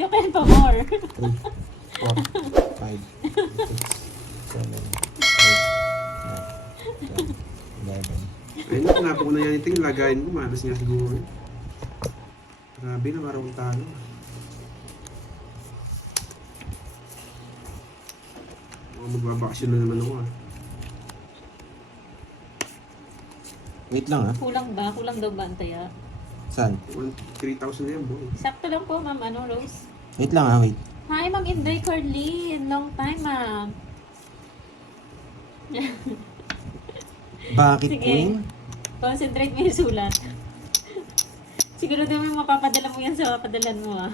you can pa more. 3, 4, 5, 6, 7, 8, 9, 10, 11. Ayun na, pinapo ko na yan ito yung lagayin ko. Malas niya siguro. Grabe na, parang talo. Magbabakasyon na naman ako ah. Wait lang ha. Kulang ba? Kulang daw ba ang taya? Saan? 3,000 na yan boy. Sakto lang po, ma'am. Ano, Rose? Wait lang ha, wait. Hi, Ma'am Inday Carlin. Long time, ma'am. Bakit Sige. Queen? Concentrate mo yung sulat. Siguro din mo mapapadala mo yan sa padalan mo, ah.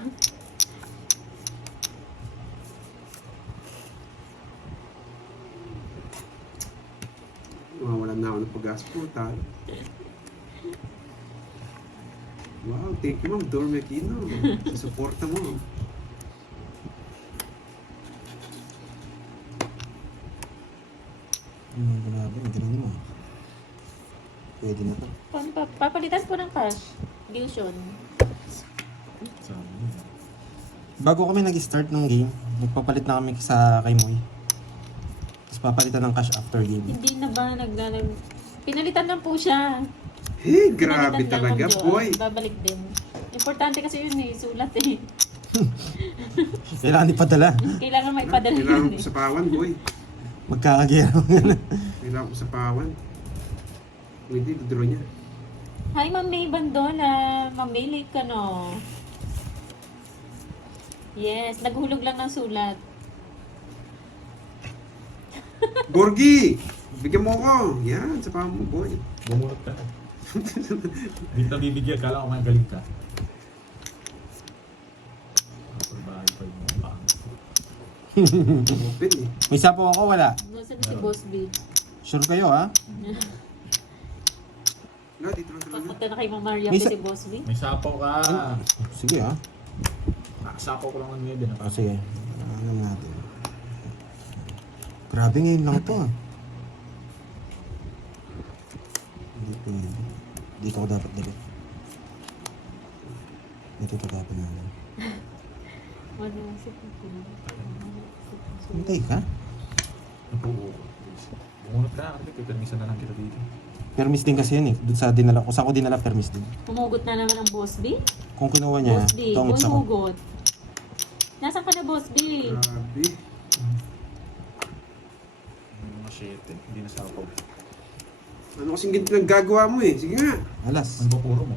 Mawawalan na ako ng pag-gas po tayo. Wow, thank you ma'am, Dor Mequino. Sa suporta mo. Grabe, ang galing mo. Pwede na to. Papalitan po ng cash. Fusion. Bago kami nag-start ng game, nagpapalit na kami sa kay Moy. Tapos papalitan ng cash after game. Hindi na ba pinalitan lang po siya. Hey, grabe Pinalitan lang, talaga, Ma'am Jo. boy. Babalik din. Importante kasi yun eh, sulat eh. Kailangan ipadala. Kailangan may padala Kailangan yun ko eh. sa pawan, boy. Magkakagero. Kailangan ko sa pawan. Hindi, dudro niya. Hi, Ma'am May Bandola. Ma'am May, late ka no? Yes, naghulog lang ng sulat. Borgi! Bigyan mo ko. Yan, sa pawan mo, boy. Bumurot ka. Hindi ka bibigyan, kala ko magaling ka. Kapag bahay pa yung mga bang. Open eh. May sapo ako, wala. Nasaan si Boss B? Sure kayo ha? Wala, dito lang talaga. Papunta na kay Ma'am Maria May pa sa- si Boss B. May sapaw ka. Sige ha. Nakasapaw ko lang ang nuebe na. O sige. Ano natin. Grabe ngayon lang to ah. Hindi pwede. Dito ko dapat dali. Dito ito dapat namin. Ano, si Tito. Hintay ka? Bumurot ka. Kasi pipirmisan na lang kita dito. Permis din kasi yun eh. Doon sa dinala. Kung saan ko dinala, permis din. Humugot na naman ang Boss B? Kung kinuha niya, Boss B, tungod sa ko. humugot. Nasaan ka na, Boss B? Grabe. Yung mga shit eh. Hindi na sapaw. Ano kasing ganito lang gagawa mo eh. Sige nga. Alas. Ano ba puro mo?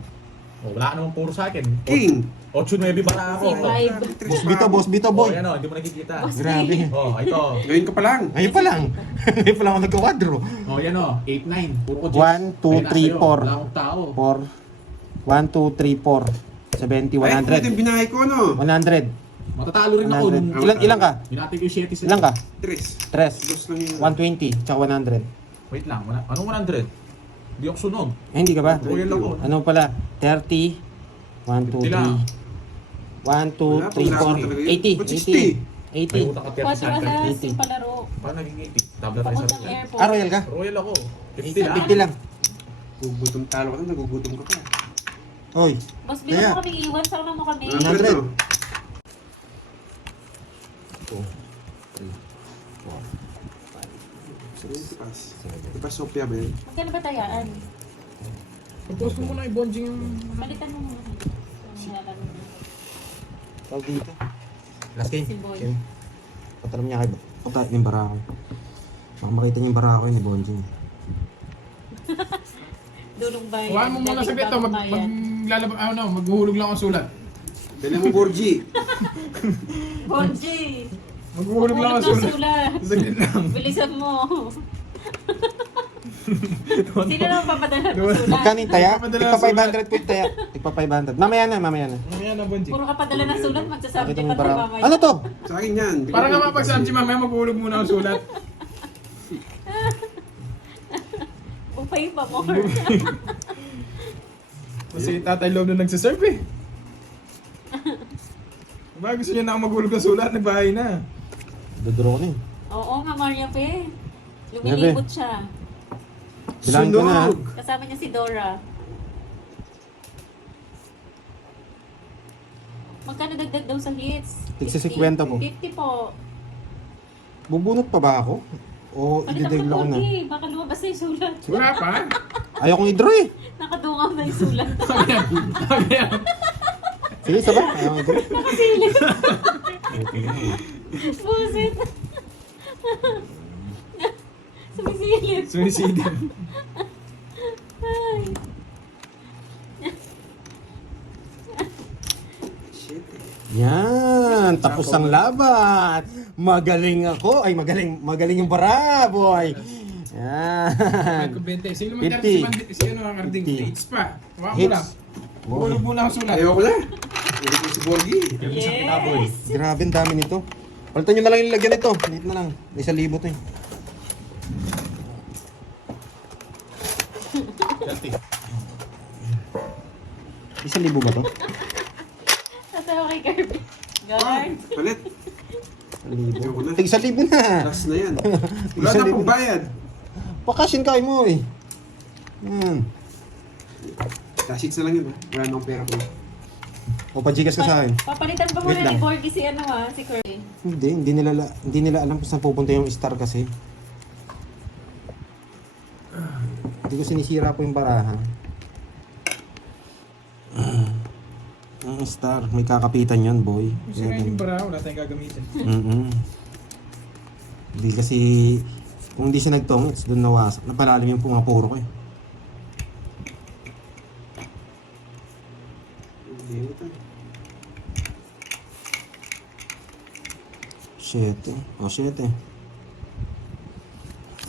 Oh, wala ka namang puro sa akin. King! 8-9 ba na ako? C5. Boss Bito, boy. Oh, yan o. Hindi mo nakikita. Boss B. Grabe. Oh, ito. Ngayon ka pa lang. Ayun pa lang. Ayun pa lang ako nagkawadro. Oh, yan o. 8-9. Puro ko 1, 2, 3, 4. Wala akong tao. 4. 1, 2, 3, 4. 70, Ay, ito 100. yung binahay ko ano. 100. Matatalo rin ako. 100. Ilan ka? Binati ko yung 7 Ilan ka? Tres. 3. Dos lang yun. 120, tsaka 100. Wait lang. Anong 100? Hindi ako sunod. Eh, hindi ka ba? Royal ako. Ano pala? 30. 1, 2, 3. 1, 2, 3, 4. 80. 80. 80. May utang ka 30 Quatro sa akin. alas 80. yung palaro. Paano naging 80? Tabla tayo sa Papuntang Royal. airport. Ah, Royal ka? Royal ako. 50 lang. 50 lang. Gugutom talo ka na, nagugutom ka pa. Oy. Boss B, Kaya. mo kami iwan. Sama mo kami. 100. 2, 3, 4, 5, 6, Tipas. 7. Tipas Sophia ba yun? Magkano ba tayaan? Pag-post mo muna i-bonding yung... Palitan mo muna. Tawag dito. Last game. Si Boy. Okay. Patalam niya kayo. Pata yung barako. Baka makita niyo yung barako ni Bonjing. Dulong bayan. Huwag mo muna Dating sabi ito, bagong bayan. maghuhulog lang ang sulat. Dali mo, Borgi. Bonji! Maghuhulog lang ang Hulog ng sulat. sulat. Saglit lang. Bilisan mo. Sino lang papadala ng sulat? Magkano yung taya? Ipapadala Tigpa ang 500 po yung taya. Tigpa 500. Mamaya na, mamaya na. Mamaya na, Bonji. Puro ka padala ng sulat, magsasabi Pakita pa mo yung tayo barako. mamaya. Ano to? Sa akin yan. Para nga mapagsabi si mamaya, maghuhulog muna ang sulat. Upay pa more. Kasi tatay loob na nagsaserve eh. Diba gusto niya na ako maghulog ng sulat, nagbahay na. Dodoro ko na eh. Oo nga, Maria Pe. Lumilipot siya. Bilangin ko na. Sunog. Kasama niya si Dora. Magkano dagdag daw sa hits? Tigsa 50 po. 50 po. Bubunot pa ba ako? O Palit ang ididegla ko na? pogi. Baka lumabas na yung sulat. Wala pa. Ayaw kong i-draw eh. Nakadungaw na yung sulat. Sige, sabay. Ayaw kong i-draw. Nakasilip. Busit. Sumisilip. Sumisidip. Ay. Shit. Yan, tapos ang laban. Magaling ako. Ay, magaling yung bara, boy. Yan. 20. Sino 50. Sino ang karding? 50. Hits pa. Hawakan mo Hits. lang. Hulog muna ang sulat. Ayaw ko na. Hindi ko si Borgie. Yung isang kinaboy. Grabe, ang dami nito. Palitan nyo na lang yung lagyan nito. Dito na lang. May 1,000 to eh. 1,000 ba to? Tatawa kay Kirby. Guard. Palit. 1,000. Tig 1,000 na. Last na yan. Tig Wala na 1,000. pong bayad. Pakasyon kayo mo eh. Yan. Last hits na lang yun. Wala na akong pera ko. O pajigas ka sa akin. Papalitan pa Wait muna lang. ni Borgie si ano si Kirby. Hindi nila alam kung saan pupunta yung star kasi. Hindi ko sinisira po yung baraha. Ang star, may kakapitan yon boy. Sino yung bara? Wala tayong gagamitin. Hindi kasi, kung hindi siya nagtongits, doon nawasak. Napalalim yung pumapuro ko eh. Hindi ito. Shit eh. Oh shit eh.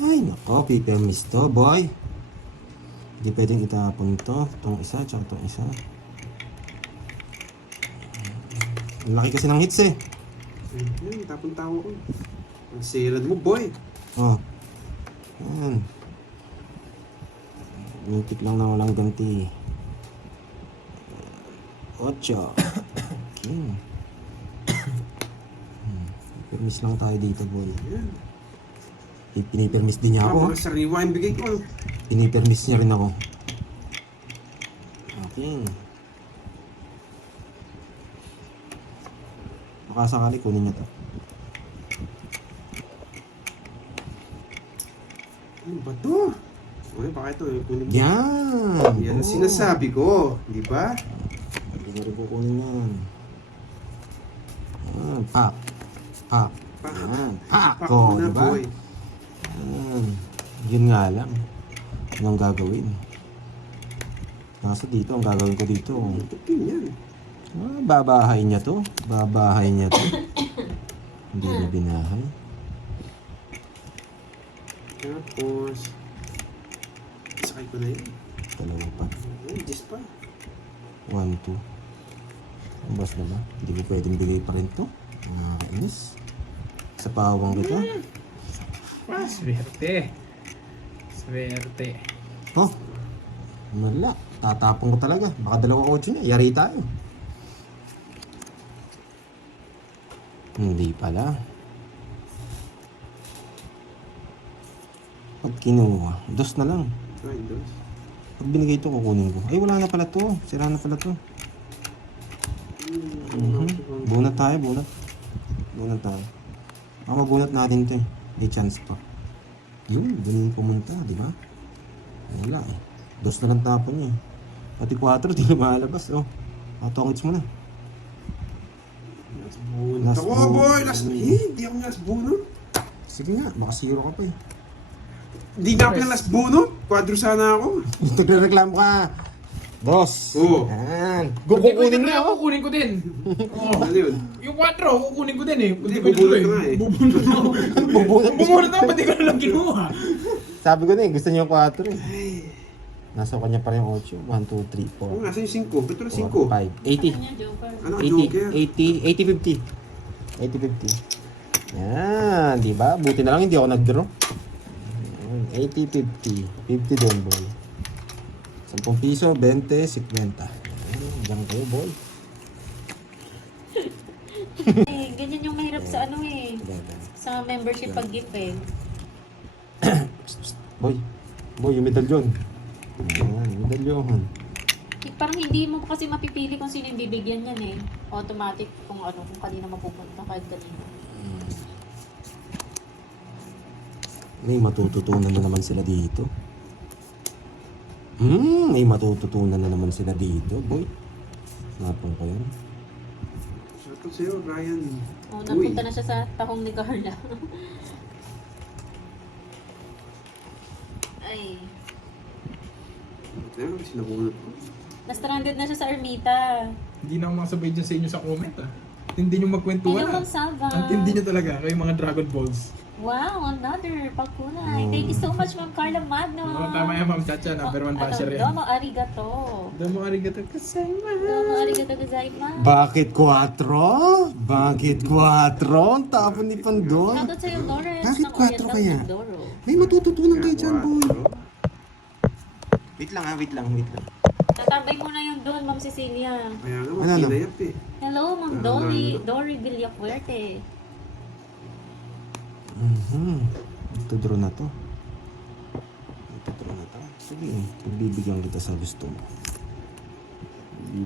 Ay nako, pipermis to boy. Hindi pwedeng itapon to. Itong isa, tsaka itong isa. Ang laki kasi ng hits eh. Ayun, tapon tawa ko. Ang silad mo, boy. Oh. Yan. Mintik lang na walang ganti. 8. King. Permis lang tayo dito, boy. Ayan. Pinipermis din niya ako. Mga sariwa yung bigay ko. Pinipermis niya rin ako. Okay. Baka sakali kunin niya to. Ano ba to? Uy, baka ito. Kunin mo. Yan! Yan ang Oo. sinasabi ko. Di ba? Hindi ko rin kukunin yan. Yan, pak. Pak. Pak. Yan, pak. Pak Oh, mo na, diba? boy. Yan. Yun nga lang. Anong gagawin? Nasa dito, ang gagawin ko dito. Tukin yan. Babahay niya to. Babahay niya to. Hindi na binahay. Tapos, sakay ko na yun. Dalawa pa. Ay, just pa. 1, 2. Ang bas na ba? Hindi ko pwedeng bigay pa rin to. Nakakainis. Sa pawang kita. Swerte. Swerte. Oh. Wala. Tatapon ko talaga. Baka 2-8 na. Yari tayo. Hindi pala. Pag kinuha, 2 na lang. Ay, dos. Pag binigay ito, kukunin ko. Ay, wala na pala to. Sira na pala to. Bunat tayo, bunat. Bunat tayo. Baka mabunat natin to eh. May chance pa. Yun, ganun pumunta, di ba? Wala eh. 2 na lang tapon niya eh. Pati 4, di na makalabas. Oh, matongits mo na. Last bunot. Last Ako, bunot. boy! Last... Hindi ako last bunot. Sige nga, baka 0 ka pa eh. Hindi na ako yung last bunot. Quadro sana ako. Nagreklamo ka. 2. Oo. Yan. Kukunin na oh. Kukunin ko din. Oh. Ano yun? Yung 4, kukunin ko din eh. Hindi, bubunot ka nga eh. Bubunot ako. Bubunot. Bubunot ako, pati ko na lang kinuha. Sabi ko na eh, gusto niyo yung 4 eh. Nasa kanya pa rin yung 8. 1, 2, 3, 4. Ano nga, saan yung 5? Ba't wala 5, 5? 80. Kanya joker. Ano ka, joker? 80, 50. Yan, di ba? Buti na lang hindi ako nag-draw. 80, 50. 50 doon, boy. 10 piso, 20, 50. Diyan kayo, boy. Eh, ganyan yung mahirap sa ano eh. Sa membership pag-gift eh. Boy, boy, yung medalyon. Ayan, medalyon. Parang hindi mo kasi mapipili kung sino yung bibigyan yan eh. Automatic kung ano, kung kanina mapupunta kahit kanina. May matututunan na naman sila dito. May matututunan na naman sila dito, boy. Napang ko yun. Shoutout sa'yo, Ryan. Oh, napunta na siya sa tahong ni Carla. Ay. Kaya, sinabunod ko. Na-stranded na siya sa Ermita. Hindi na ako makasabay dyan sa inyo sa comment ah. Hindi nyo magkwentuhan Hello, ah. Salva. Ang tindi nyo talaga, kayo mga Dragon Balls. Wow, another pakulay. Thank you so much, Ma'am Carla Magno. Oo, tama yan, Ma'am Chacha. Number 1 basher yan. Domo arigato. Domo arigato gozaimasu. Domo arigato gozaimasu. Bakit 4? Bakit 4? Ang tapon ni Pandor. Shoutout sa'yo, Lawrence. Bakit ng 4 Oriental kaya? Mindoro. May matututunan kayo dyan, boy. Bro. Wait lang. Tatambay mo na yung doon, Ma'am Cecilia. Kaya nga, Ano, makinayap eh. Hello, Ma'am Dory Villafuerte. Ito draw na to. Sige, pagbibigyan kita sa gusto mo.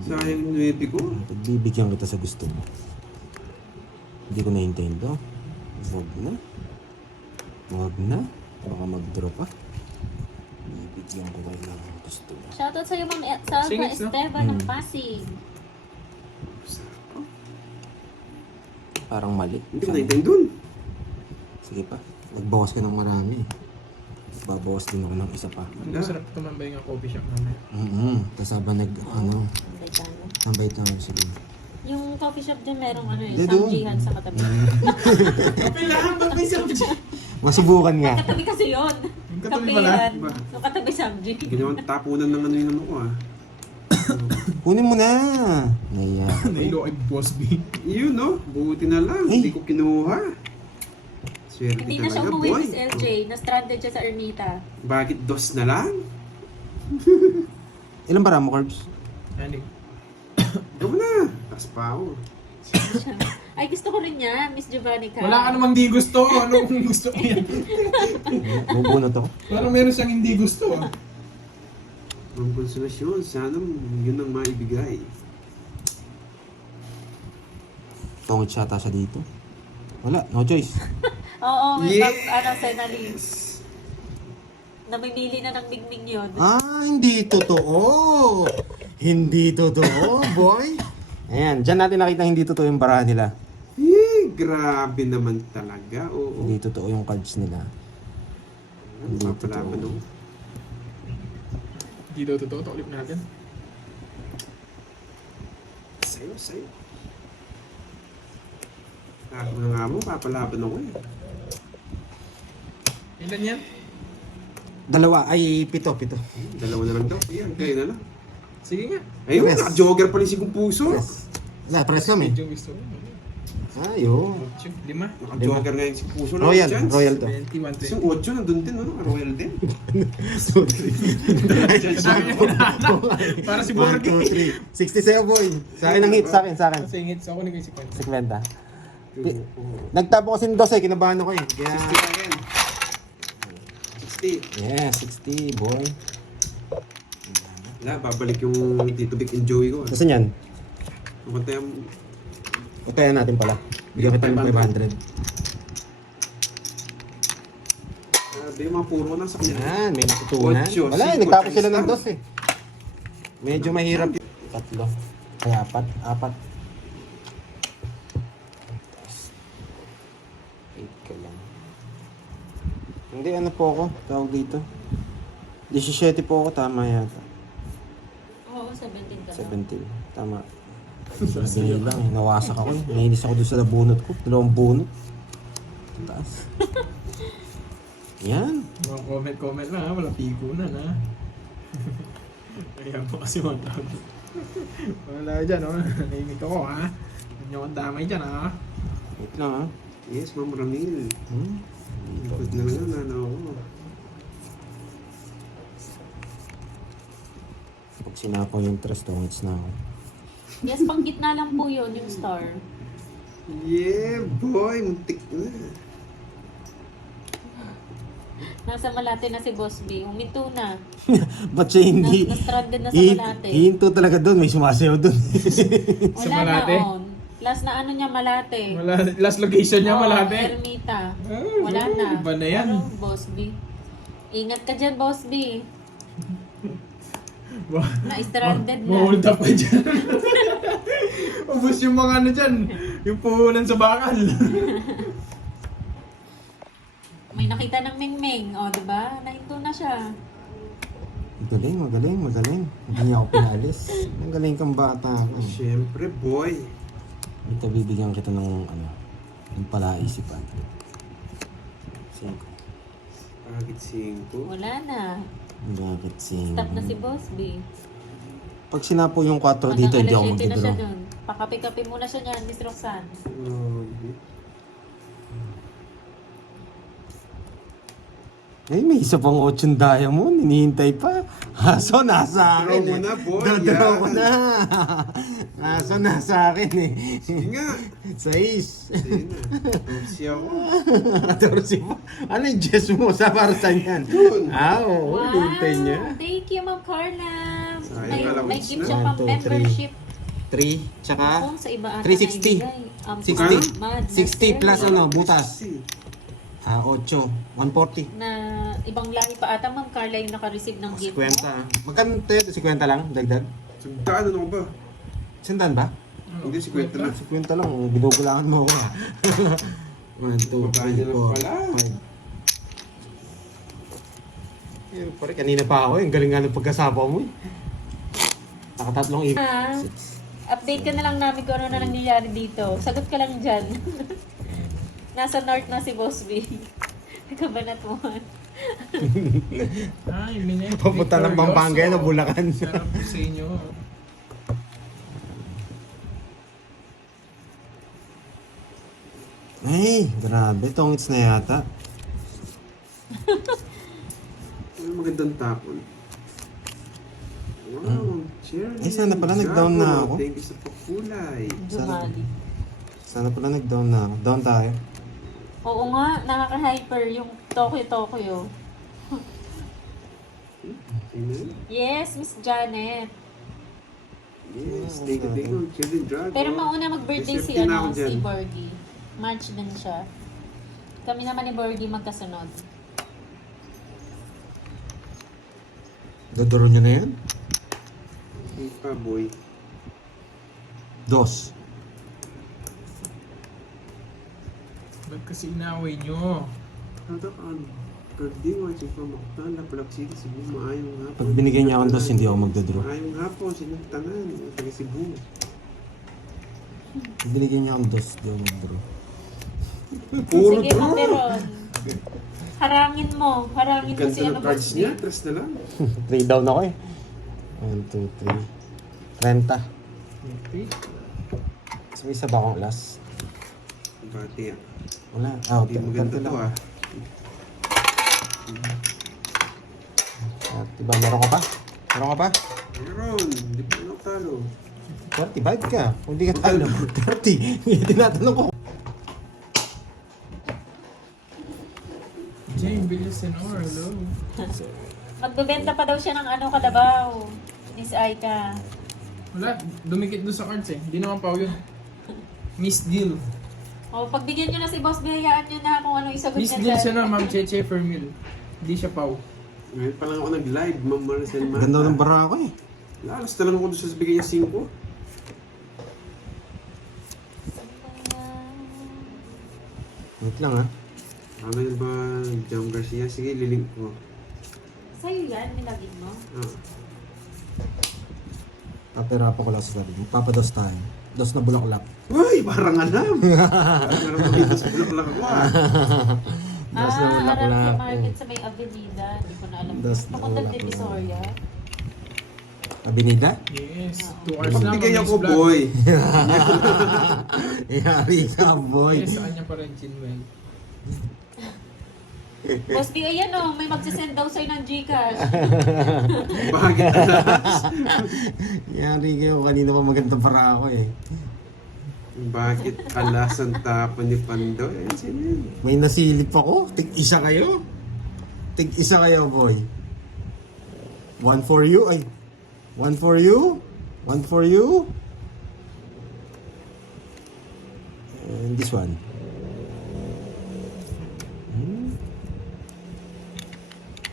Sayang yung nuebi ko. Pagbibigyan kita sa gusto mo. Hindi ko na-intendo. Huwag na. Baka mag-draw pa. Bibigyan ko kayo ng gusto mo. Shoutout sa'yo, Ma'am Salva Singits, no? Esteban ng Pasig. Parang mali. Hindi ko na-intend dun. Sige pa. Magbawas ka ng marami. Babawas din ako ng isa pa. Ang masarap tumambay nga coffee shop namin. Tapos habang Ang Daytano. nambay tayo sige. Yung coffee shop dyan, merong ano Hindi, yung doon. samjihan sa katabi. Kape lang, ba't may sabji? Masubukan nga. Katabi kasi yun. Yung katabi pala? Kapehan. Ba? Yung katabi samji. Ginawang tapunan ng ano yung ano ko ah. Kunin mo na. Naya. Nailo kay Boss B. Yun no, buti na lang. Ay. Hindi ko kinuha. Swerte Hindi na siya talaga, umuwi, boy. Miss LJ. Na-stranded siya sa Ermita. Bakit dos na lang? Ilan para mo, Corbs? Ani. Gawin na. Tas pa ako. Ay, gusto ko rin yan, Miss Giovanni. Wala ka namang di gusto. Ano kung gusto ko yan? Bubunot ako. Parang meron siyang hindi gusto. Ang konsolasyon, sana yun ang maibigay. Tungit siya ata siya dito. Wala, no choice. Oo, may Yes! Senali. Namimili na ng mingming yun. Hindi totoo. Hindi totoo, boy. Ayan, dyan natin nakita hindi totoo yung barahan nila. Grabe naman talaga. Oo. Hindi totoo yung cards nila. Hindi Papalaban totoo. ako. Hindi daw totoo. Taulip natin. Sa'yo. Ako na nga mo, papalaban ako eh. Ilan yan? 2, ay 7. Dalawa na lang daw. Ayan, kayo na lang. Sige nga. Ayun, Yes. naka-jogger pa rin si Kung Puso. Wala, press kami. Medyo gusto ko. Ayun. 8, 5. Naka-jogger nga yung si Puso na. Royal, chance. Royal to. 21, Kasi yung 8 nandun din, ano? Royal din. Para si 1, Borgi. 2, 3. 67, boy. Sa akin ang hit, sa akin. Singit. Ako na kayo si Kwenta. 50. Nagtapo kasi ng 12, kinabahan ako eh. Kaya, 60 na yan. 60. yeah, 60, boy. Wala, babalik yung Tito Vic and Joey ko. Kasi yan, Kumanta yung... utayan natin pala. Bigyan kita ng 500. Grabe, yung mga puro na sa kanya. Yan, may natutunan. Ocho, Wala, cinco, nagtapos sila ng Tristan. 12 eh. Medyo mahirap. 3. Ay, 4. 8 ka lang. Hindi, ano po ako? Tawag dito. 17 po ako, tama yata. Oo, 17 ka na. 17. Tama. Sabi lang eh, nawasak ako eh. Nainis ako doon sa nabunot ko. 2 bunot. Taas. Yan. Mga comment lang ha. Walang pikunan ha. Kaya mo kasi mga tao. Wala dyan oh. Naimik ako ha. Huwag niyo akong damay dyan ha. Wait lang ah. Yes, Ma'am Ramil. Hmm? Ikot na lang, nanaw ko. Pag sinako yung trust, tungits na ako. Yes, pang gitna lang po yun, yung star. Yeah, boy! Muntik na. Nasa Malate na si Boss B. Huminto na. Ba't siya hindi? Na-stranded na sa Malate. Hihinto talaga doon. May sumasayaw doon. Sa Wala Malate? na on. Last na ano niya, Malate. Last location niya, Oo, Malate. Ermita. Ah, Wala na. iba na yan. Ano, Boss B? Ingat ka dyan, Boss B. Na-stranded na. Ma-hold up ka dyan. Ubus yung mga ano dyan. Yung puhunan sa bakal. May nakita ng Mingming. O, diba? Nahinto na siya. Magaling. Hindi niya ako pinalis. Magaling kang bata ka. Siyempre, boy. Dito bibigyan kita ng ng palaisipan. 5. Bakit 5? Wala na. Bakit 5? Stop na si Boss B. Pag sinapo yung 4 dito, hindi ako Hanggang alas 7 na siya magdodraw. dun. Pakapi-kapi muna siya niyan, Miss Roxanne. Eh, may isa pang 8 diamond. Hinihintay pa. Haso, nasa akin. Draw mo na, boy. Dodraw ko Yan. na. Haso, nasa akin eh. Sige nga. 6. Sige na. Tapsi ako. 14 mo. Ano yung Jess mo? Sa para saan yan? Yun. Oo, hintay niya. Thank you, Ma'am Carla. Sayang, alam May mo gift na. siya pang 1, 2, 3. membership. 3, tsaka Kung sa iba ata 360. naibigay. 60. Mad, 60 plus Master. ano, butas. 8. 140. Na ibang lahi pa ata, Ma'am Carla, yung naka-receive ng gift mo. 50. Magkano ito? 50 lang? Dagdag? Sugdaan ano ba? Sandaan ba? Hindi, 50 na. 50 lang. Binugulangan mo ako. 1, 2, Babae niya 3, lang pala. 4, 5. Eh, pare, kanina pa ako. Yung galing nga ng pagkasabaw mo. Nakatatlong ibig. Update ka na lang namin kung ano na nangyayari dito. Sagot ka lang dyan. Nasa north na si Boss B. Kabanat mo. Ay, minute. Papunta ng Pampanga o Bulacan. Sarap po sa inyo. Ay, grabe. Tongits na yata. Ano magandang tapon. Wow, cherry. Eh, sana pala nag-down na ako. Thank you sa pakulay. Jumali. Sana pala nag-down na ako. Down tayo. Oo nga, nakaka-hyper yung Tokyo. Sino? Yes, Miss Janet. Yes, thank you. Cherry dragon. Pero mauna mag-birthday si, Receptive na ako dyan. si Borgie. March din siya. Kami naman ni Borgie magkasunod. Dodoro nyo na yan? Hindi pa, boy. 2. Ba't kasi inaway nyo? Handa ka ano? Birthday watching from Octan, Lapalak City, Cebu, maayong hapon. Pag binigyan niya akong 2, hindi ako magdodraw. Maayong hapon, sinagtanan, taga Cebu. Pag binigyan niya akong 2, hindi ako magdodraw. Puro Sige, draw! Manderon. Harangin mo si Ganda ano ng cards Boss B. niya, tres na lang. 3 down ako eh. 1, 2, 3. 30. Okay. So, may isa ba akong last? Bati ah. Wala. Hindi maganda to ah. Diba, meron ka pa? Meron ka pa? Meron, hindi pa ako talo. 35 ka. Kung hindi ka talo, 30. Hindi tinatanong ko. Jane Villasenor, hello. Magbebenta pa daw siya ng ano kalabaw. Miss Aika. Wala, dumikit doon sa cards eh. Hindi naman pa yun. Miss Deal. O, pagbigyan nyo na si Boss B, hayaan nyo na kung ano isagot Miss niya Deal siya dyan. na, Ma'am Cheche Fermil. Hindi siya pau. Ngayon pa lang ako nag-live, Ma'am Maricel Mata. Ganda ng bara ko eh. Lalas talagang ako doon sa bigay niya 5. Wait lang ha. Ganyan ba, Jam Garcia? Sige, lilink ko. Sa'yo yan, nilagin mo. Ah. Paperapan ko lang sa sarili. Papados tayo. 2 na bulaklak. Uy, parang alam! Parang makita sa bulak ako ah. 2 na Harap sa bulaklak. market sa may Avenida. Hindi ko na alam. Das na Papunta wala din ko. Divisoria. Abinida? Yes, 2 hours lang. Pagbigay Ma'am ako, Miss Black. boy. Yari ka, boy. Yes, sa kanya pa rin, Chinwell. Boss B, ayan o, may magsisend daw sa'yo ng Gcash. Bakit alas? Yari kayo. Kanina pa magandang para ako eh. Bakit alas ang tapon ni Pandoy? Ayun, sino yun? May nasilip ako. Tig-isa kayo. Tig-isa kayo, boy. One for you. Ay. One for you. One for you. And this one.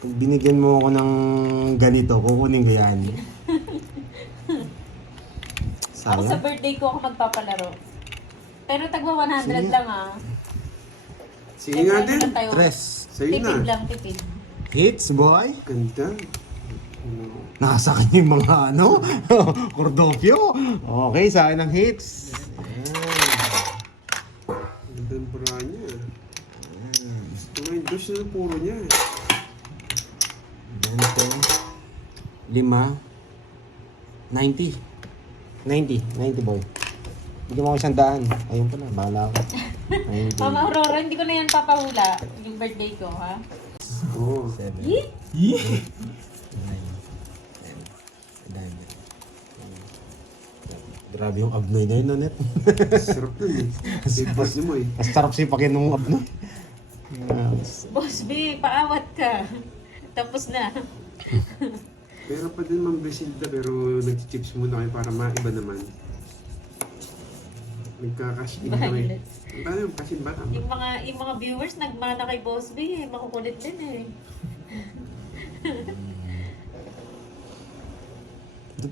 Pag binigyan mo ako ng ganito, kukunin ko yan. Ako sa Sayang. birthday ko ako magpapalaro. Pero tagwa 100 Sige. lang ah. Sige nga din. Lang tayo. Tres. Sa'yo Tipid na. lang, tipid. Hits, boy. Ganda. Nasa kanya yung mga ano, kordopyo. Okay, sa akin ang hits. Ganda ng bra niya. Gusto ko yung douche na puro niya. 20, 5, 90. 90 boy. Bigyan mo ako 100. Ayun pala, bahala ako. 90. Mama Aurora, hindi ko na yan papahula. Yung birthday ko, ha? Oo. 7, Yee! 9, 10, 11. Grabe yung abnoy na yun, Nonet. Sarap nun eh. Favorite mo eh. Mas sarap sipakin ng abnoy. Boss B, paawat ka. Tapos na. Pero pa din Ma'am Brisilda, pero nag-chips muna kayo para maiba naman. Nagka-cash in kami. Violet. Paano yung cash in ba? Tama? Yung mga viewers nagmana kay Boss B, makukulit din eh.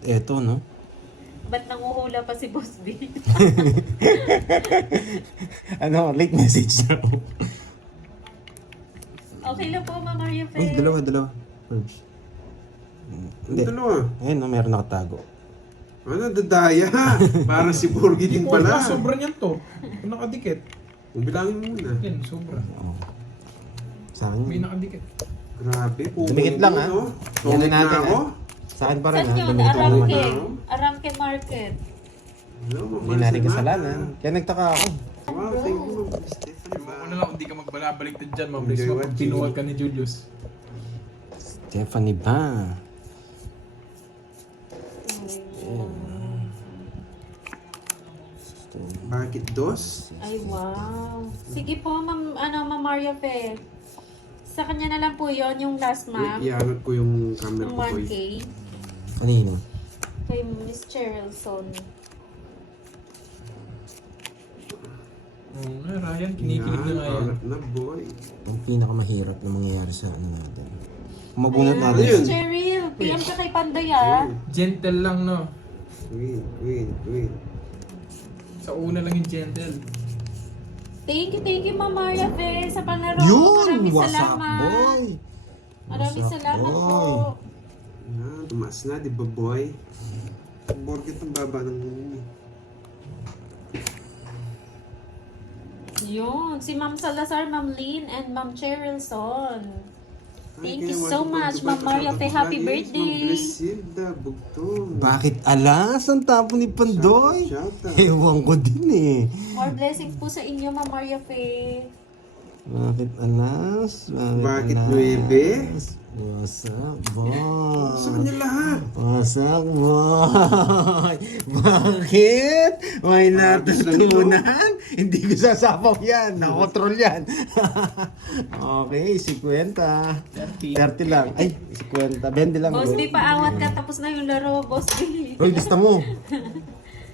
Eto, no? Ba't nanguhula pa si Boss B? Ano, late message na ako. Okay lang po, Mama Maria Fe. Uy, dalawa. Purge. Hindi. Ang dalawa. Ayun, no, meron nakatago. Ano, dadaya. Para si Borgie din pala. Sobra niyan to. Kung nakadikit. Bilangin mo muna. Yan, sobra. Oo. Sa akin May yun. nakadikit. Grabe. Dumikit lang, ha? No? Yan Tumit na na natin, ako. Sa akin pa rin, Saan ha? yun? Dumikit lang naman. Arangke. naman. Arangke Market. Hello, Hindi natin kasalanan. Kaya nagtaka ako. Wow, thank you, Ma'am Stephanie. Ano na lang, hindi ka magbalabaliktad dyan, Ma'am. Enjoy Please, watching. pinuwag ka ni Julius. Stephanie ba? Bakit dos? Ay, wow. Sige po, Ma'am Maria Fe. Sa kanya na lang po yon yung last, ma'am. Iangat ko yung camera Yung ko, boy. 1K. Kanino? Kay Miss Cherylson. Oo nga, Ryan, kinikilig na nga yan. Angat na, boy. Ang pinakamahirap na mangyayari sa ano natin. Kung mabunot Ayan, natin. Ayun. Miss Cheryl. PM ka kay Panday, ah. Gentle lang, no? Win. Sa una lang yung gentle. Thank you, Ma'am Maria Fe, sa panaro. Yun! Maraming Wasak, salamat. boy! Maraming Wasak, salamat boy. po. Tumaas na, di ba, boy? Borget ang baba ng Yun, si Ma'am Salazar, Ma'am Lynn, and Ma'am Cherylson. Thank Ay, you kaya so wala much, pa Ma'am Maria Fe. Happy Ma'am birthday. Brisilda, bugtong. Bakit alas ang tapo ni Pandoy? Shout out. Ewan ko din eh. More blessings po sa inyo, Ma'am Maria Fe. Bakit alas? Bakit alas? 9? Wasak, boy. Sa kanya lahat. Wasak, boy. Bakit? May natutunan? Hindi ko sasapaw yan. Nakontrol yan. Okay, 50. 30 lang. Ay, 50. 20 lang. Boss boy. B, paawat ka. Tapos na yung laro, Boss B. Roy, gusto mo.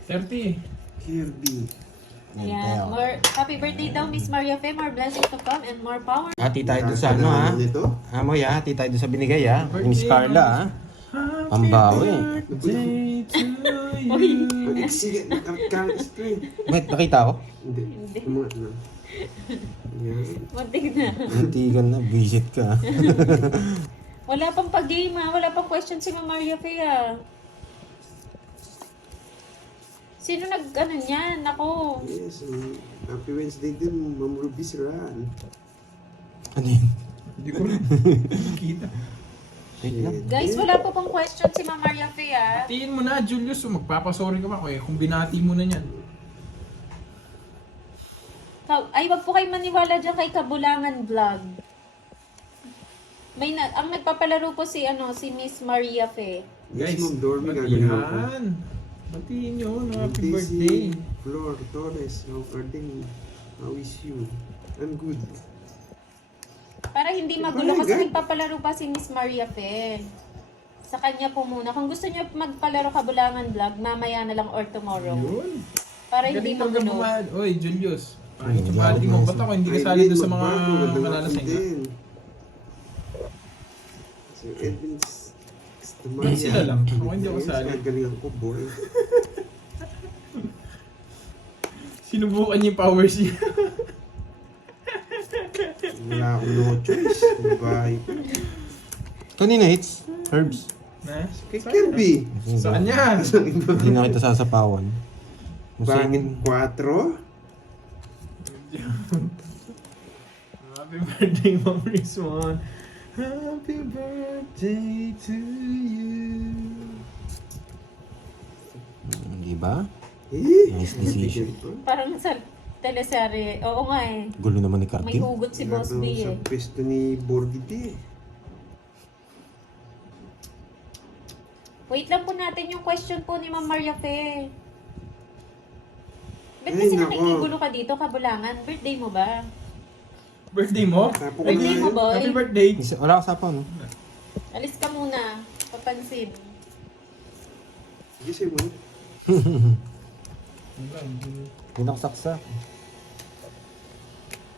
30. Kirby. Ayan. Happy birthday daw, Miss Maria Fe. More blessings to come and more power. Hati tayo dun sa ano ha. Nito? Amoy ha, hati tayo dun sa binigay ha. Ni Miss Carla ha. Pambawi. Day to you. Mag-exigit. Nag-count screen. Wait, nakita ko? Hindi. Mga na. Yan. Muntik na. Nantigan na, visit ka. Wala pang pag-game, ha. Wala pang question si Ma'am Maria Fe, ha. Sino ano niyan? Ako. Yes. Happy Wednesday din, Ma'am Ruby Siran. Ano yun? Hindi ko na nakikita. Wait lang. Guys, wala pa pang question si Ma'am Maria Fe, ha. Tiin mo na, Julius. Magpapasorry ka pa. Kung binati mo na yan. Ay, wag po kayo maniwala dyan kay Kabulangan Vlog. Ang nagpapalaro po si Miss Maria Fe. Yes, Ma'am Dormy, batiin gagawin ako. yan. Batiin nyo. No, happy Daisy, birthday. Flor Torres, how are they? How is you? I'm good. Para hindi magulo kasi nagpapalaro pa si Miss Maria Fe. Sa kanya po muna. Kung gusto niyo magpalaro Kabulangan Vlog, mamaya na lang or tomorrow. Yun. Para hindi Galing talaga magulo. bumahal. Oy, Julius. Ay, Pangit yung bali mo. Ba't ako hindi kasali doon sa mga magbago, malalasing ka? Si Edwin, Sila lang. Ako hindi ako kasali. Galingan ko, boy. Sinubukan niya yung powers niya. Wala akong no choice. Bahay ko. Kanina hits. Herbs. Na? Kay Kirby. Sa kanya. Hindi na kita sasapawan. Bakit 4? Happy birthday, Ma'am Rizwan. Happy birthday to you. Di ba? Nice decision. Parang sa teleserye. Oo nga eh. Gulo naman ni May Cardin. hugot si Boss B Sa eh. pwesto ni Borgidi. Wait lang po natin yung question po ni Ma'am Maria Fe. Ba't Ay, kasi nako. nakikigulo ka dito, Kabulangan? Birthday mo ba? Birthday mo? Tapo ko Birthday mo, na boy? Happy birthday. Wala ka sapaw, no? Alis ka muna. Papansin. Sige, say mo. Hindi na ako saksak.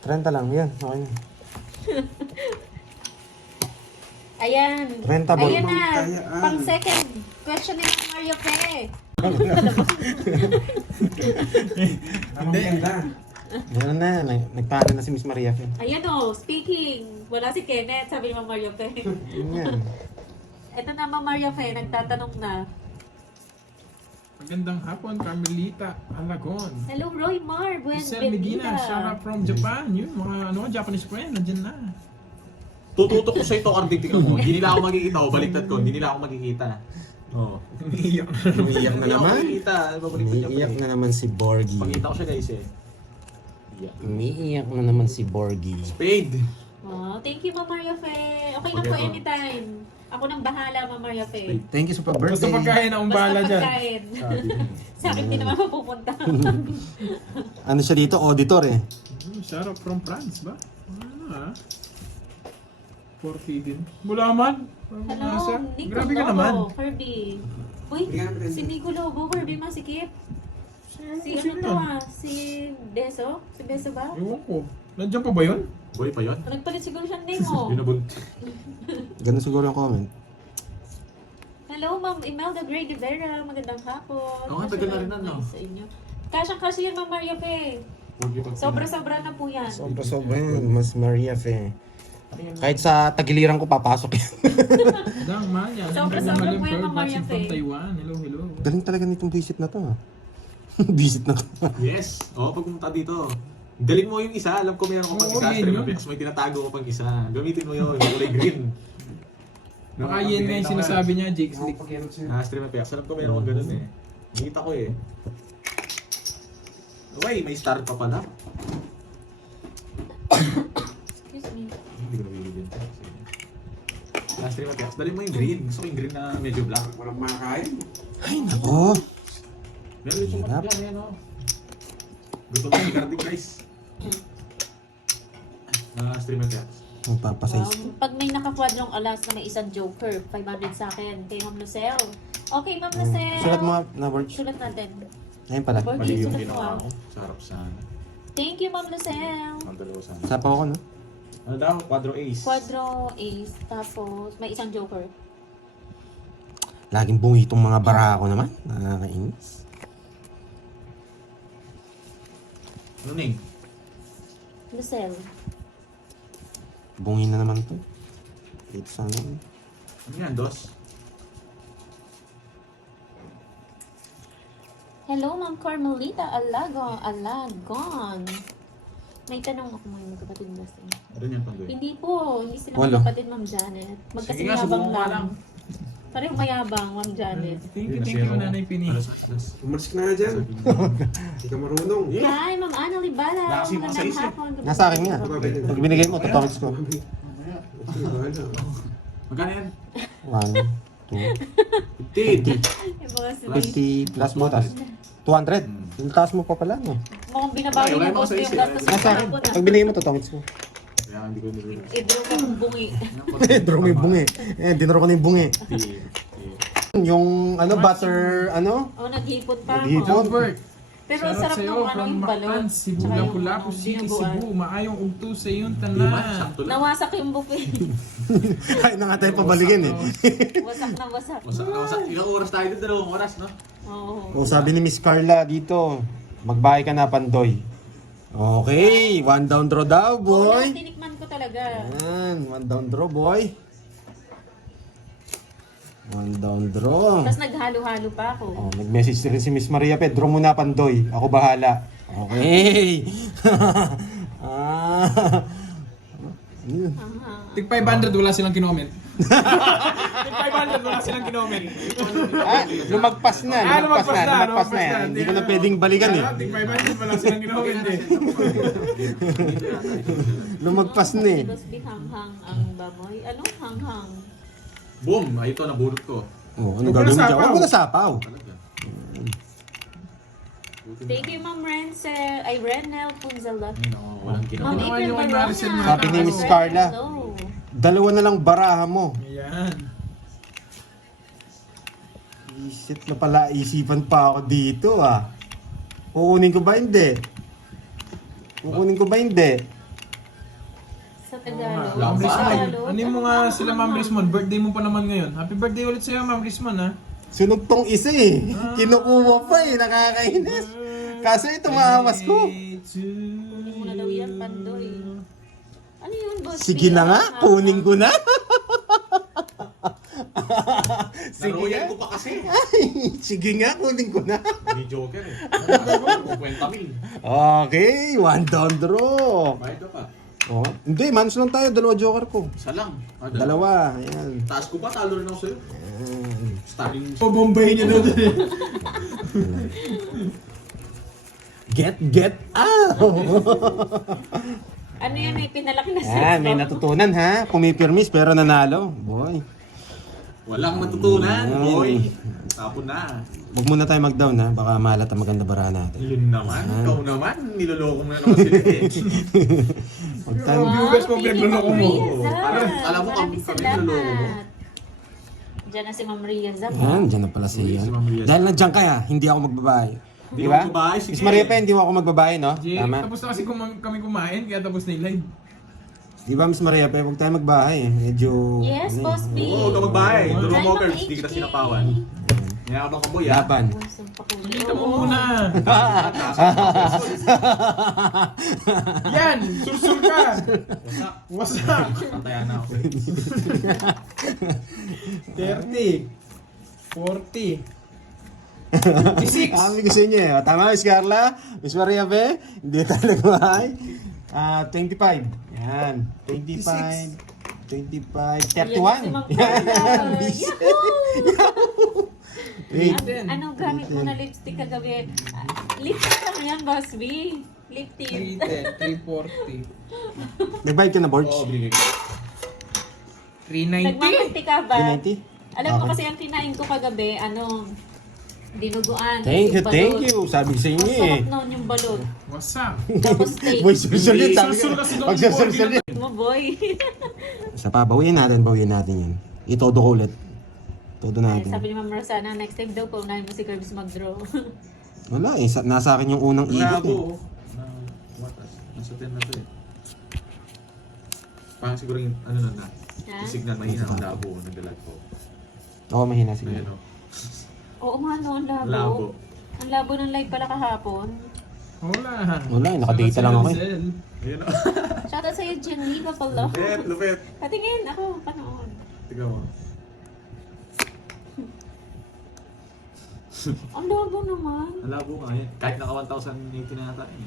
30 lang, yan. Okay na. Ayan. 30 ba? Ayan na. Kayaan. Pang second question ni Ma'am Maria Fe. Hindi. Yan na, nagpara na si Miss Maria Fe. Ayan o, speaking. Wala si Kenneth, sabi ni Ma'am Maria Fe. Yan. Ito na Ma'am Maria Fe, nagtatanong na. Magandang hapon, Carmelita Alagon. Hello, Roy Mar. Buen Giselle Medina, shout out from Japan. Yun, mga Japanese friend, nandyan na. Tututok ko sa ito, Carding, tingnan mo. Hindi nila ako makikita. O, baliktad ko. Hindi nila ako makikita. Oo. Umiiyak. Umiiyak na Hindi ako naman. makikita. Babaliktad niya pa Umiiyak eh. na naman si Borgie. Pakita ko siya guys eh. Yeah. Umiiyak na naman si Borgie. Spade. Oh, thank you, Ma'am Maria Fe. Okay lang po Okay po. anytime. Ako nang bahala, Ma'am Maria Fe. Thank you sa pag-birthday. Basta pagkain akong bahala Basta dyan. pagkain. Sa akin din naman mapupunta. Ano siya dito? Auditor eh. Shout out from France ba? Ano ah? For feeding. Bulaman. Hello, Nico Grabe ka Lobo, naman. Kirby. Uy, si Nico Lobo, Kirby masikip. Si ano to ah? Si Beso? Si Beso ba? Ewan ko. Nandiyan pa ba yun? Boy pa yun? Nagpalit siguro siyang name mo. Binabun. Ganun siguro yung comment. Hello, Ma'am Imelda Gray de Vera. Magandang hapon. Oo nga, tagal na rin ano. Sa inyo. Kasyang-kasya yan, Ma'am Maria Fe. Sobra-sobra na po yan. Sobra-sobra yan, Mas Maria Fe. Kahit sa tagiliran ko papasok yan. Dang Manya. Sobra-sobra po yan, Ma'am Maria From Fe. Taiwan. Hello, hello. Galing talaga nitong visit na to. Visit na to. Yes. Oo, pag pumunta dito. Galing mo yung isa. Alam ko meron ko pang Oo, isa. yan Stream yun. Apex. May tinatago ko pang isa. Gamitin mo yun. Yung kulay green. Baka yan nga yung sinasabi niya, Jakes League. Stream Apex. Alam ko meron ko ganun eh. Nakita ko eh. Okay, may star pa pala. Excuse me. Hindi ko nabibigyan. Stream Apex. Dali mo yung green. Gusto ko yung green na medyo black. Walang makakain. Ay, nako. Meron yung Hirap. sukat dyan. Ayan o. Gutom na yung Carding guys. Stream Apex. Magpapasize. Pag may nakakwadrong alas na may isang joker, 500 sa akin. Kay Ma'am Lucel. Okay, Ma'am Lucel. Sulat mo na word. Sulat natin. Ayun pala. Borgie, Mali yung sulat mo ginawa ah. ko. Sa harap sana. Thank you, Ma'am Lucel. Ang dalawa sana. Sapaw ko, no? Ano daw? Quadro Ace. Quadro Ace, tapos may isang joker. Laging bungi itong mga bara ko naman. Nakakainis. Ano Ning? Lucel. Bungi na naman to. Dito sa ano. Ano yan, Dos? Hello, Ma'am Carmelita Alagon. May tanong ako mga magkapatid na sila. Ano yan, Pandoy? Hindi po, hindi sila Walo. magkapatid, Ma'am Janet. Sige nga, Magkasinabang subukan ka lang. lang. Parang mayabang, Ma'am Janet. Thank you, Nanay Pini. Umalis ka na dyan. Hindi ka marunong. Hi, Ma'am Ana Libala. Nakasimang sa Magandang isip. hapon. Nasa akin nga. Pag binigay mo, tatawid ko. Magkano yan? 1, 2, 50. Yung mga sabi. 50 plus mo, tas 200. Yung taas mo pa pala, no? Mukhang binabawi Ay, wala ng mo boss sa yung isip. gastos Nasa sa akin. hapon, ah. Pag binigay mo, tatawid ko. Kaya hindi ko niluloko. I-draw ka ng bungi. Draw mo yung bungi. Dinaro ko na yung bungi. Team. Yung butter, Oh, naghipot pa Naghipot. ako. Albert. Pero sarap nung yung balot. Cebu, Tsaka yung, Lapu-Lapu City, dinuguan. Cebu. Maayong ugto sa iyong Di ba? tanan. Sakto lang. Nawasak yung buffet. Ay, na nga tayo pabalikin eh. Wasak na wasak. Wasak. Ilang oras tayo doon? 2 oras, no? Oo. O sabi ni Miss Carla dito, magbahay ka na Pandoy. Okay, one down draw daw, Oo, boy. lahat tinikman ko talaga. Yan, one down draw, boy. One down draw. Tapos naghalo-halo pa ako. Oh, nag-message rin si Miss Maria Pe, draw mo na Pandoy. Ako bahala. Okay. ah. Yun. Aha. Tig 500 wala silang kinoment. Tig 500 wala silang kinoment. Lumagpas na. Lumagpas na yan. Hindi ko na pwedeng balikan eh. Tig 500 wala silang kinoment eh. Lumagpas na eh. Tapos hanghang ang baboy. Anong hanghang? Boom! Ay, ito, nabunot ko. Oh, ano gagawin dyan? Huwag mo na sapaw. Talaga. Thank you, Ma'am Renzel. Ay, Renel Punzala. Walang Ma'am ginawa. Naman April yung kay Barona. Maricel Sabi ni Miss Carla. Hello. Dalawa na lang baraha mo. Ayan. Isip na pala, isipan pa ako dito ah. Kukunin ko ba hindi? Kukunin ko ba hindi? Sa Tagalog. Lang Ma'am ba? Sa Rismon, Tagalog. ano mo nga sila Ma'am Rismon? Birthday mo pa naman ngayon. Happy birthday ulit sa'yo Ma'am Rismon ha. Sunog tong isa eh. Kinukuha pa eh, nakakainis. Kaso ito maawas ko. Kunin mo na daw yan, Pandoy. Ano yun, boss? Sige na nga, kunin ko na. Sige Naroyan nga. ko pa kasi. Ay, sige nga, kunin ko na. Hindi joker eh. 50,000. Okay, one down draw. Bayad ka pa. Oh, hindi, manos lang tayo, dalawa joker ko. Isa lang. Dalawa, ayan. Taas ko pa, talo rin ako sa'yo. Ayan. Starting. Bombay niya doon. Get out! Ano yan, may pinalaki na Yan, may natutunan ha. Pumipirmis pero nanalo. Boy. Walang matutunan, boy. Tapon na. Huwag muna tayo mag-down ha. Baka malat ang maganda bara natin. Yun naman. Ikaw naman. Niloloko mo na naman sila eh. Huwag tayo. viewers mo, pinagluloko mo. Alam mo, Maraming kami niloloko mo. salamat. Diyan na si Ma'am Ria Zam. Yan, dyan na pala si Si Ian. Ma'am Ria. Dahil nandiyan kaya, hindi ako magbabae. Hindi Di ba? ako magbabae, sige. Miss Maria pa, hindi ako magbabae, no? Jay, Tama. tapos na kasi kami kumain, kaya tapos na yung live. Di ba, Miss Maria pa, huwag tayo magbahay. Medyo... Yes, ano eh. Boss B. Oo, huwag ka magbahay. Duro Dahil mo, mga girls. Hindi kita HK. sinapawan. Kaya ako ng kaboy, ha? Laban. Bunsong pakuli. Kita mo Oo. muna. Yan! Sursul ka! Wasak. Wasak! Pantayan na ako. 30 40 56 Kami gusto niyo eh. Tama, Miss Carla? Miss Maria pa, hindi tayo nagbahay. 25. Yan. 25. 25. 31. Ayan, si Ma'am Carla. Busy. Yahoo! Wait. Ano gamit mo na lipstick kagabi? Lipstick lang yan, Boss B. Lip tint. 310 340 Nagbayad ka na, Borge? Oo, binigay ko. 390 Nagmamanti ka ba? 390? Alam mo Okay. kasi ang kinain ko kagabi, dinuguan. Thank you, Yung thank balot. you. Sabi ko sa inyo Ang eh. sarap noon yung balot. Wasak Tapos steak. Boy, susulit. Sabi Susul ko. kasi nung Pag susulit. mo, boy. Sa pa, bawiin natin yan. Itodo ko ulit. Todo Ay, natin. sabi ni Ma'am Rosana, next time daw po, unahin mo si Curbs mag-draw. Wala eh, nasa akin yung unang ikot eh. Labo. Watas. Nasa 10 na to eh. Parang siguro yung ano na na. Ha? Yung signal mahina ang labo. Nagdalag ko. Oo, mahina sige. Ayan o. Oo nga, no, ang labo. Labo. Ang labo ng live pala kahapon. Wala Wala eh, nakadata lang ako eh. Ayan o. Shoutout sa'yo, Geneva pala. Lupet, lupet. Patingin, ako, panood. Tignan mo. Ang labo naman. Ang labo nga yan. Kahit naka 1,080 na yata eh.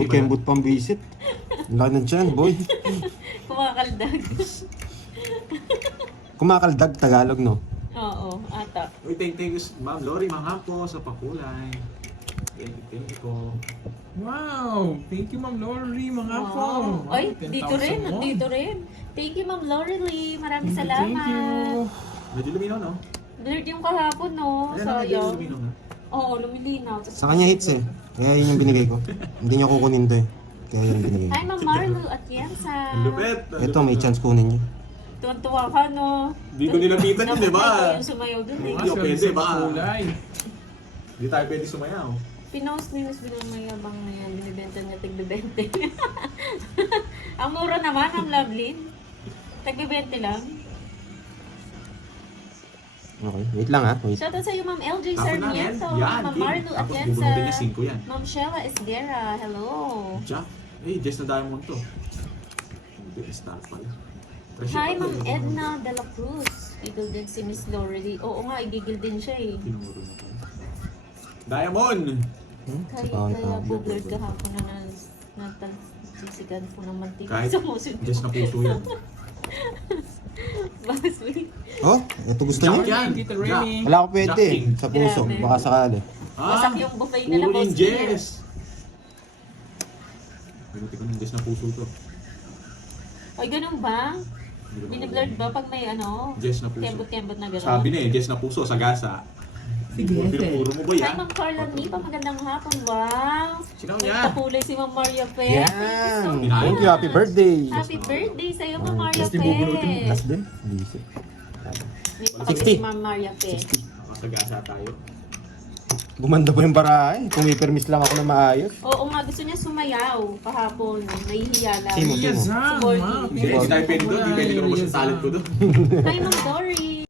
Pakembot pang visit. Ang laki ng tiyan, boy. Kumakaldag. Kumakaldag Tagalog, no? Oo, ata. Uy, thank you, Ma'am Lori Manghapo sa pakulay. Thank you po. Wow! Thank you Ma'am Lori, mga po. Wow. Ay, dito rin, dito rin. Thank you, Ma'am Lori Lee. Maraming salamat. Thank you. Medyo luminaw, no? Blurred yung kahapon, no? Ayan na, medyo Sayang. luminaw na. Oo, lumilinaw. Tapos Sa kanya hits eh. Kaya yun yung binigay ko. Hindi niya kukunin to eh. Kaya yan binigay. Hi, Ma'am Marlo at Yensa. Ang lupit. Ito, may chance kunin nyo. Tuwan-tuwa ka, no? Hindi ko nilapitan yun, di ba? Napatay ko yung sumayaw dun eh. Hindi, pwede ba? Kulay. Hindi tayo pwede sumayaw. Pinost ni Miss Bilang mayabang na yan. Binibenta niya tig-20. Ang mura naman, ang Lovelyn. Tag-20 lang. Okay, wait lang ha. Wait. Shoutout sa iyo, Ma'am LJ Tapos na yan. Sarmiento, Yan, Ma'am King. Marlo at Tapos Yensa, bubunodin niya 5 yan. Ma'am Sheila Esguera, hello. Jack. Eh, Jess na diamond to. Hindi, star pala. Pressure Hi, pa Ma'am din. Edna de la Cruz. Gigil din si Miss Lorely. Oo nga, igigil din siya eh. Tinuro na to. Diamond! Kaya bugler kahapon na nagsisigan po ng mantika Kahit sa musin ko. Jess na puso yan. Baswi. Oh, ito gusto Jack nyo? yan! Tito Jack. Remy. Wala ko pwede. Jack King. Sa puso, Grabe. baka sakali. Wasak yung buffet na Puro na yung boss. Jess! Pinuti ko ng Jess na puso to. Oy, ganun ba? Biniblurred ba pag may ano? Jess na puso. Kembot-kembot na gano'n? Sabi na eh, Jess na puso, sagasa. Pinupuro mo ba Hi, yan? Ma'am Carla Nipa. Magandang hapon. Wow! Sinaw niya. Nagpakulay si Ma'am Maria Pe. Thank you so Yan! much. Thank you, happy birthday! Happy birthday sa iyo, Ma'am Maria Last Pe. Last din? Busy. May pakita 60. si Ma'am Maria Pe. Nakasagasa tayo. Gumanda po yung barahe. Kung may permis lang ako na maayos. Oo nga, gusto niya sumayaw kahapon. Nahihiya lang. Sino? Yazan, Sporty. ma. Hindi tayo pwede doon, hindi pwede lumabas yung talent ko doon. Hi, Ma'am Dory.